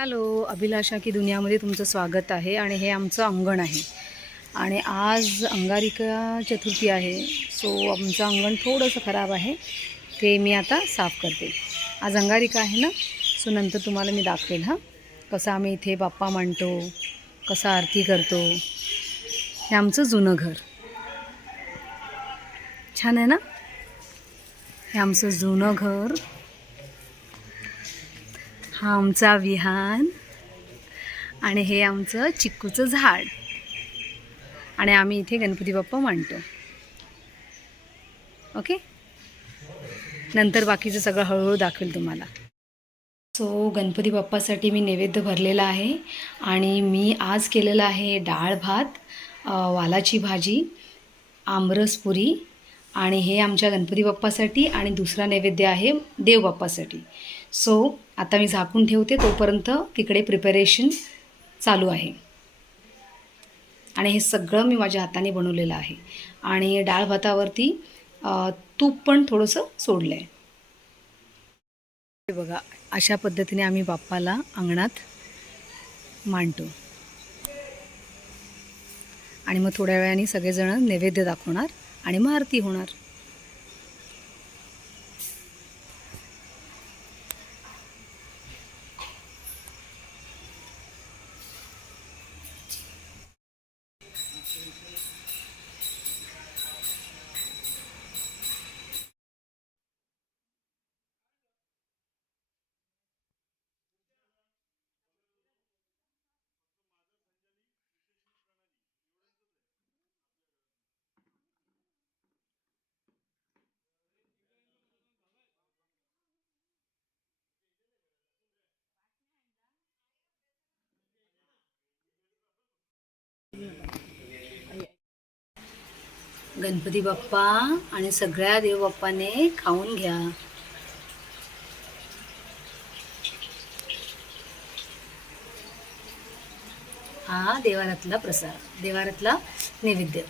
Hello अभिलाषा की दुनियामध्ये तुमचं स्वागत आहे आणि हे आमचं अंगण आहे. आणि आज अंगारिका चतुर्थी आहे सो आमचं अंगण थोडंसं खराब आहे ते मी आता साफ करते. आज अंगारिका आहे ना सो नंतर तुम्हाला मी दाखवेल हां. कसं आम्ही इथे बाप्पा मांडतो कसं आरती करतो हे आमचं जुनं घर. छान आहे ना? हे आमचं जुनं घर. हा आमचा विहान आणि हे आमचं चिक्कूचं झाड. आणि आम्ही इथे गणपती बाप्पा मांडतो. ओके? नंतर बाकीचं सगळं हळूहळू दाखवेल तुम्हाला. सो गणपती बाप्पासाठी मी नैवेद्य भरलेला आहे आणि मी आज केलेलं आहे डाळ भात वालाची भाजी आमरस पुरी आणि हे आमच्या गणपती बाप्पासाठी आणि दुसरा नैवेद्य आहे देव बाप्पासाठी. सो आता मी झाकून ठेवते तोपर्यंत तिकडे प्रिपरेशन चालू आहे. आणि हे सगळं मी माझ्या हाताने बनवलेलं आहे. आणि डाळ भातावरती तूप पण थोडंसं सोडलं आहे हे बघा अशा पद्धतीने आम्ही बाप्पाला अंगणात मांडतो. आणि मग थोड्या वेळाने सगळेजण नैवेद्य दाखवणार. आणि मग आरती होणार. गणपती बाप्पा आणि सगळ्या देव बाप्पाने खाऊन घ्या. हा देवारातला प्रसाद देवारातला नैवेद्य.